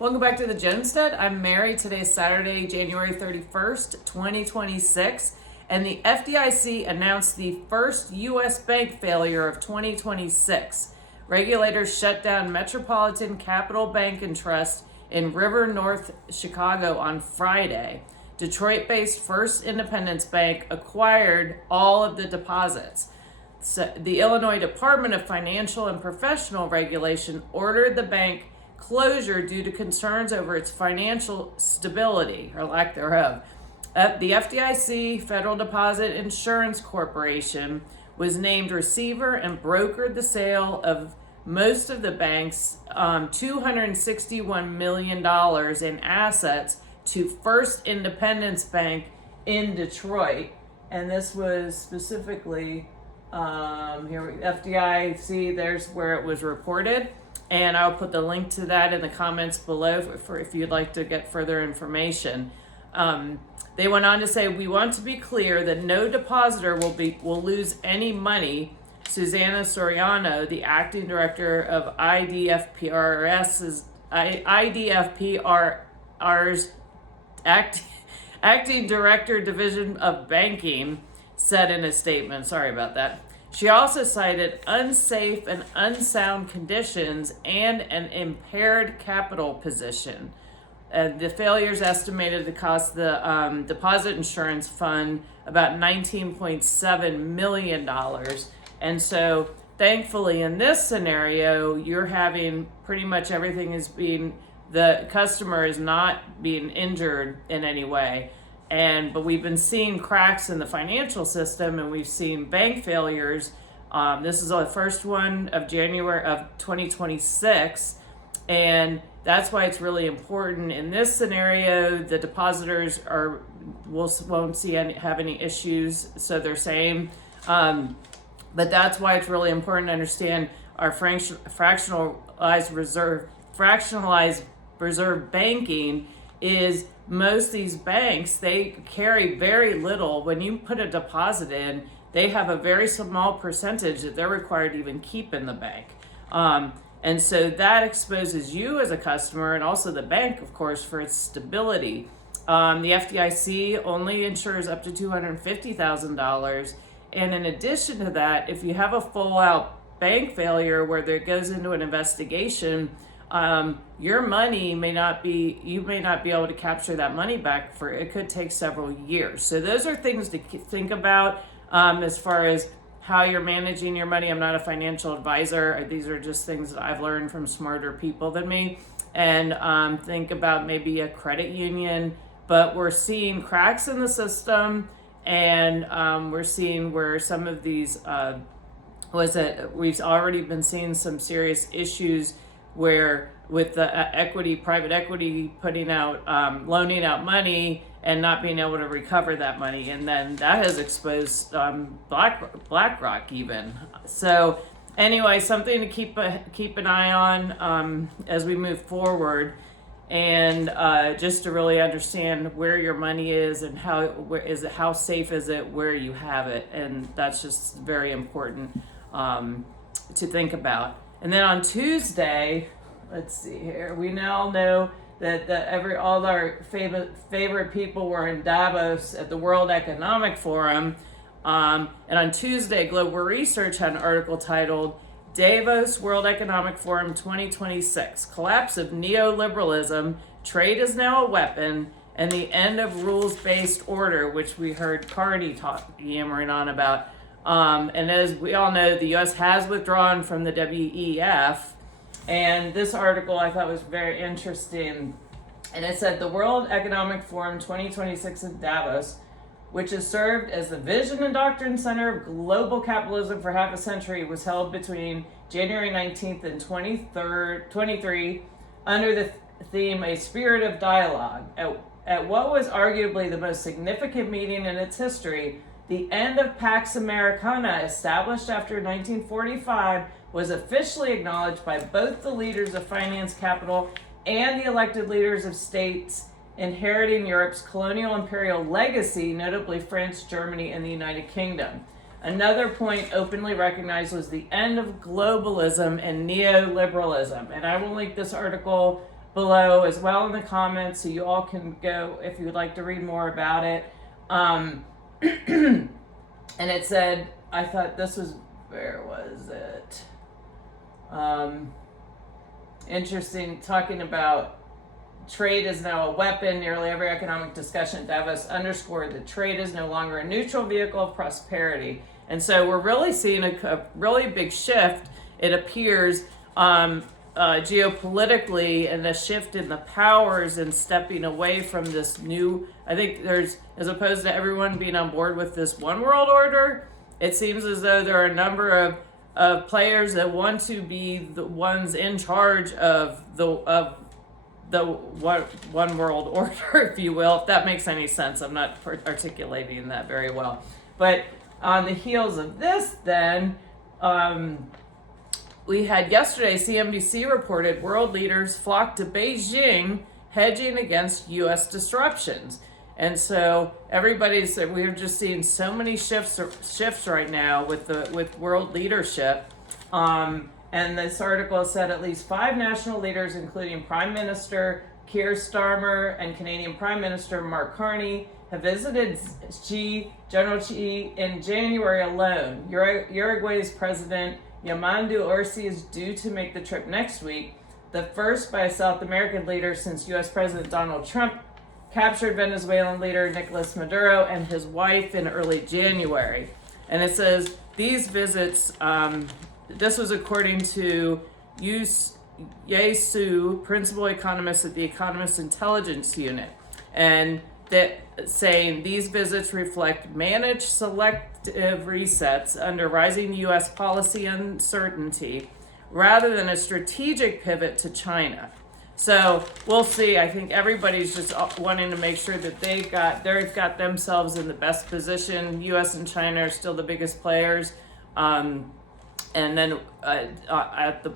Welcome back to the Jonestead. I'm Mary. Today's Saturday, January 31st, 2026, and the FDIC announced the first U.S. bank failure of 2026. Regulators shut down Metropolitan Capital Bank and Trust in River North, Chicago on Friday. Detroit-based First Independence Bank acquired all of the deposits. So the Illinois Department of Financial and Professional Regulation ordered the bank closure due to concerns over its financial stability or lack thereof. The FDIC, Federal Deposit Insurance Corporation, was named receiver and brokered the sale of most of the bank's $261 million in assets to First Independence Bank in Detroit. And this was specifically FDIC, there's where it was reported. And I'll put the link to that in the comments below for if you'd like to get further information. They went on to say, "We want to be clear that no depositor will lose any money." Susanna Soriano, the acting director of IDFPR's acting director division of banking, said in a statement. Sorry about that. She also cited unsafe and unsound conditions and an impaired capital position. The failures estimated to cost the deposit insurance fund about $19.7 million. And so thankfully in this scenario, you're having pretty much everything the customer is not being injured in any way. But we've been seeing cracks in the financial system, and we've seen bank failures. This is the first one of January of 2026, and that's why it's really important in this scenario. The depositors won't have any issues, so they're saying. But that's why it's really important to understand our fractionalized reserve banking is. Most of these banks, they carry very little. When you put a deposit in, they have a very small percentage that they're required to even keep in the bank. And so that exposes you as a customer and also the bank, of course, for its stability. The FDIC only insures up to $250,000. And in addition to that, if you have a full out bank failure where there goes into an investigation, your money you may not be able to capture that money back it could take several years. So those are things to think about as far as how you're managing your money. I'm not a financial advisor. These are just things that I've learned from smarter people than me. And think about maybe a credit union, but we're seeing cracks in the system, and we're seeing where some of these we've already been seeing some serious issues where with the private equity loaning out money and not being able to recover that money. And then that has exposed BlackRock even. So anyway, something to keep an eye on as we move forward, and just to really understand where your money is and how safe is it where you have it. And that's just very important to think about. And then on Tuesday, let's see here, we now know that all our favorite people were in Davos at the World Economic Forum. And on Tuesday, Global Research had an article titled Davos World Economic Forum 2026, Collapse of Neoliberalism, Trade is Now a Weapon, and the End of Rules-Based Order, which we heard Carney yammering on about. And as we all know, the U.S. has withdrawn from the WEF. And this article I thought was very interesting. And it said the World Economic Forum 2026 in Davos, which has served as the vision and doctrine center of global capitalism for half a century, was held between January 19th and 23 under the theme A Spirit of Dialogue. At what was arguably the most significant meeting in its history, the end of Pax Americana, established after 1945, was officially acknowledged by both the leaders of finance capital and the elected leaders of states inheriting Europe's colonial imperial legacy, notably France, Germany, and the United Kingdom. Another point openly recognized was the end of globalism and neoliberalism. And I will link this article below as well in the comments, so you all can go if you would like to read more about it. And it said, I thought this was, where was it? Interesting, talking about trade is now a weapon. Nearly every economic discussion at Davos underscored that trade is no longer a neutral vehicle of prosperity. And so we're really seeing a really big shift, it appears, geopolitically, and a shift in the powers and stepping away from this new, I think there's, as opposed to everyone being on board with this one world order, it seems as though there are a number of players that want to be the ones in charge of the one world order, if you will, if that makes any sense. I'm not articulating that very well. But on the heels of this, then, we had yesterday, CNBC reported world leaders flocked to Beijing, hedging against U.S. disruptions. And so we're just seeing so many shifts right now with world leadership. And this article said at least 5 national leaders, including Prime Minister Keir Starmer and Canadian Prime Minister Mark Carney, have visited General Xi in January alone. Uruguay's President Yamandu Orsi is due to make the trip next week, the first by a South American leader since U.S. President Donald Trump captured Venezuelan leader Nicolas Maduro and his wife in early January. And it says these visits, this was according to Ye Su, principal economist at the Economist Intelligence Unit, and that saying these visits reflect managed selective resets under rising U.S. policy uncertainty rather than a strategic pivot to China. So we'll see. I think everybody's just wanting to make sure that they've got themselves in the best position. U.S. and China are still the biggest players. And then at the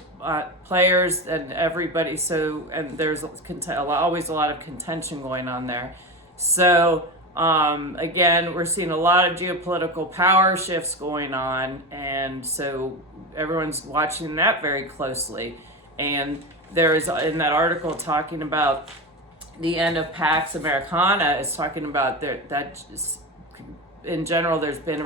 players and everybody, and there's always a lot of contention going on there. So again, we're seeing a lot of geopolitical power shifts going on, and so everyone's watching that very closely. And there is, in that article talking about the end of Pax Americana, is talking about that in general it's been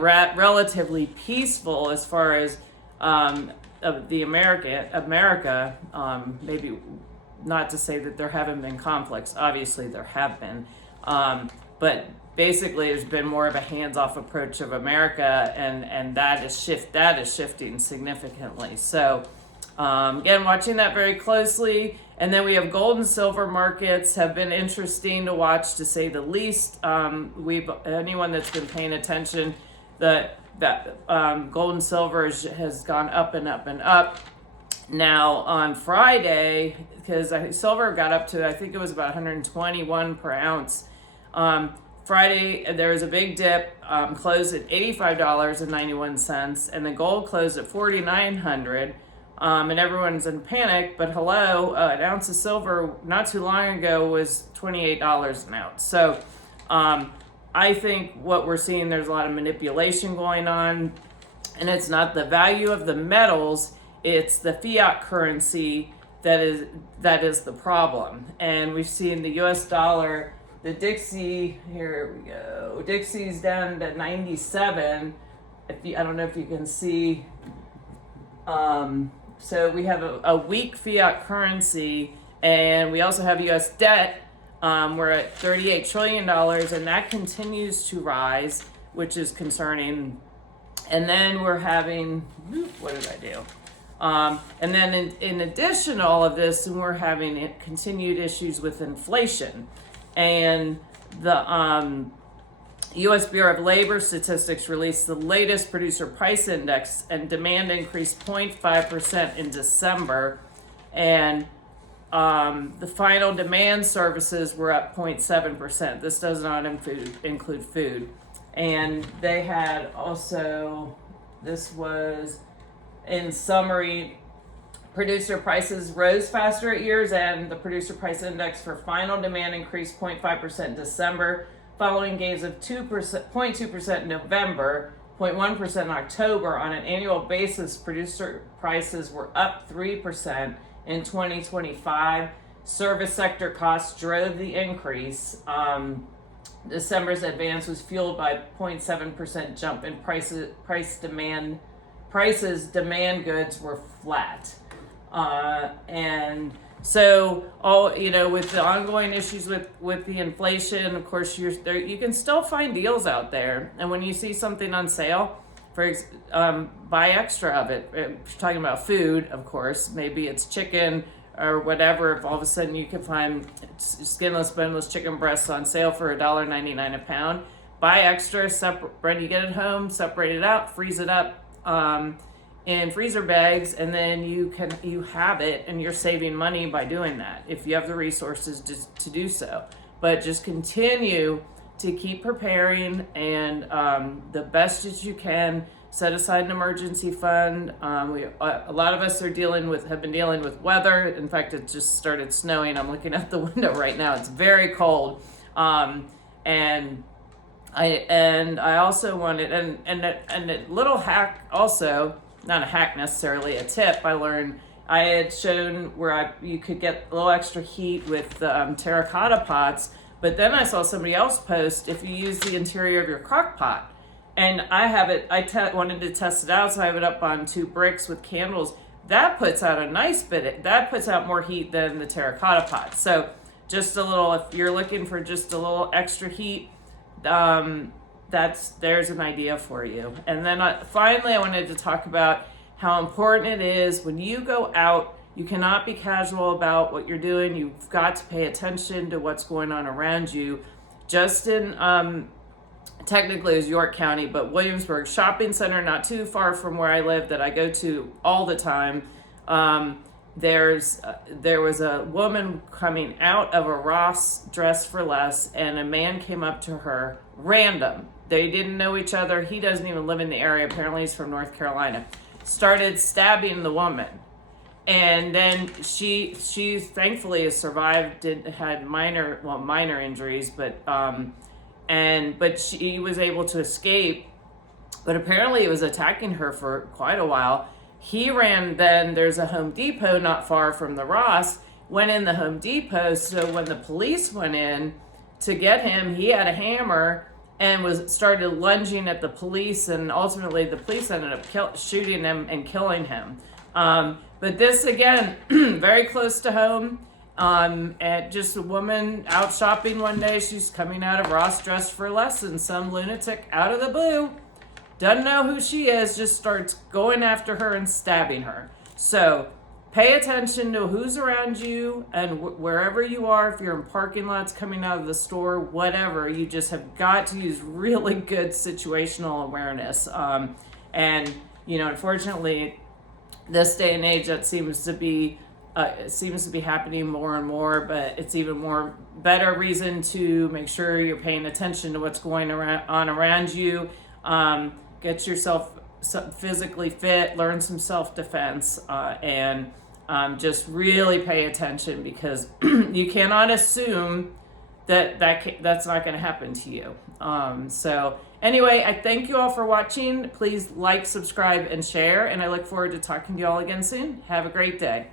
relatively peaceful as far as the America, maybe not to say that there haven't been conflicts. Obviously there have been, but basically there's been more of a hands-off approach of America, and that is shifting significantly. So again, watching that very closely. And then we have gold and silver markets have been interesting to watch, to say the least. Anyone that's been paying attention, that gold and silver has gone up and up and up. Now on Friday, because silver got up to, I think it was about 121 per ounce. Friday there was a big dip, closed at $85.91, and the gold closed at $4,900. And everyone's in panic, but hello, an ounce of silver not too long ago was $28 an ounce. So I think what we're seeing, there's a lot of manipulation going on, and it's not the value of the metals, it's the fiat currency that is the problem. And we've seen the US dollar, the Dixie, here we go, Dixie's down to 97. I don't know if you can see. So we have a weak fiat currency, and we also have U.S. debt. We're at $38 trillion, and that continues to rise, which is concerning. And then we're having, what did I do? And then in addition to all of this, we're having continued issues with inflation. And the U.S. Bureau of Labor Statistics released the latest producer price index, and demand increased 0.5% in December. And the final demand services were up 0.7%. This does not include food. And they had also, this was in summary, producer prices rose faster at year's end. The producer price index for final demand increased 0.5% in December, following gains of 0.2% in November, 0.1% in October. On an annual basis, producer prices were up 3% in 2025. Service sector costs drove the increase. December's advance was fueled by 0.7% jump in prices. Demand goods were flat, and so with the ongoing issues with the inflation, of course, you can still find deals out there. And when you see something on sale, buy extra of it. If you're talking about food, of course, maybe it's chicken or whatever. If all of a sudden you can find skinless, boneless chicken breasts on sale for $1.99 a pound, buy extra. When you get it home, separate it out, freeze it up in freezer bags, and then you have it, and you're saving money by doing that if you have the resources to do so. But just continue to keep preparing, and the best that you can. Set aside an emergency fund. A lot of us have been dealing with weather. In fact, it just started snowing. I'm looking out the window right now. It's very cold, and I also wanted and a little hack, also not a hack necessarily, a tip I learned. I had shown where you could get a little extra heat with terracotta pots, but then I saw somebody else post if you use the interior of your crock pot. And I have it, wanted to test it out, so I have it up on 2 bricks with candles. That puts out a nice bit, that puts out more heat than the terracotta pot. So just a little, if you're looking for just a little extra heat, there's an idea for you. And then finally, I wanted to talk about how important it is when you go out. You cannot be casual about what you're doing. You've got to pay attention to what's going on around you. Just in, technically it was York County, but Williamsburg Shopping Center, not too far from where I live, that I go to all the time. There was a woman coming out of a Ross Dress for Less, and a man came up to her, random. They didn't know each other. He doesn't even live in the area. Apparently he's from North Carolina. Started stabbing the woman. And then she thankfully has survived, had minor injuries, but she was able to escape. But apparently it was attacking her for quite a while. He ran, then there's a Home Depot not far from the Ross, went in the Home Depot. So when the police went in to get him, he had a hammer and started lunging at the police, and ultimately the police ended up shooting him and killing him. But this, again, very close to home. And just a woman out shopping one day. She's coming out of Ross Dress for Less, and some lunatic out of the blue, doesn't know who she is, just starts going after her and stabbing her. So pay attention to who's around you, and wherever you are, if you're in parking lots, coming out of the store, whatever, you just have got to use really good situational awareness. And unfortunately, this day and age, that seems to be happening more and more, but it's even more better reason to make sure you're paying attention to what's going on around you. Get yourself physically fit, learn some self-defense, and just really pay attention, because you cannot assume that's not going to happen to you. So anyway, I thank you all for watching. Please like, subscribe, and share, and I look forward to talking to you all again soon. Have a great day.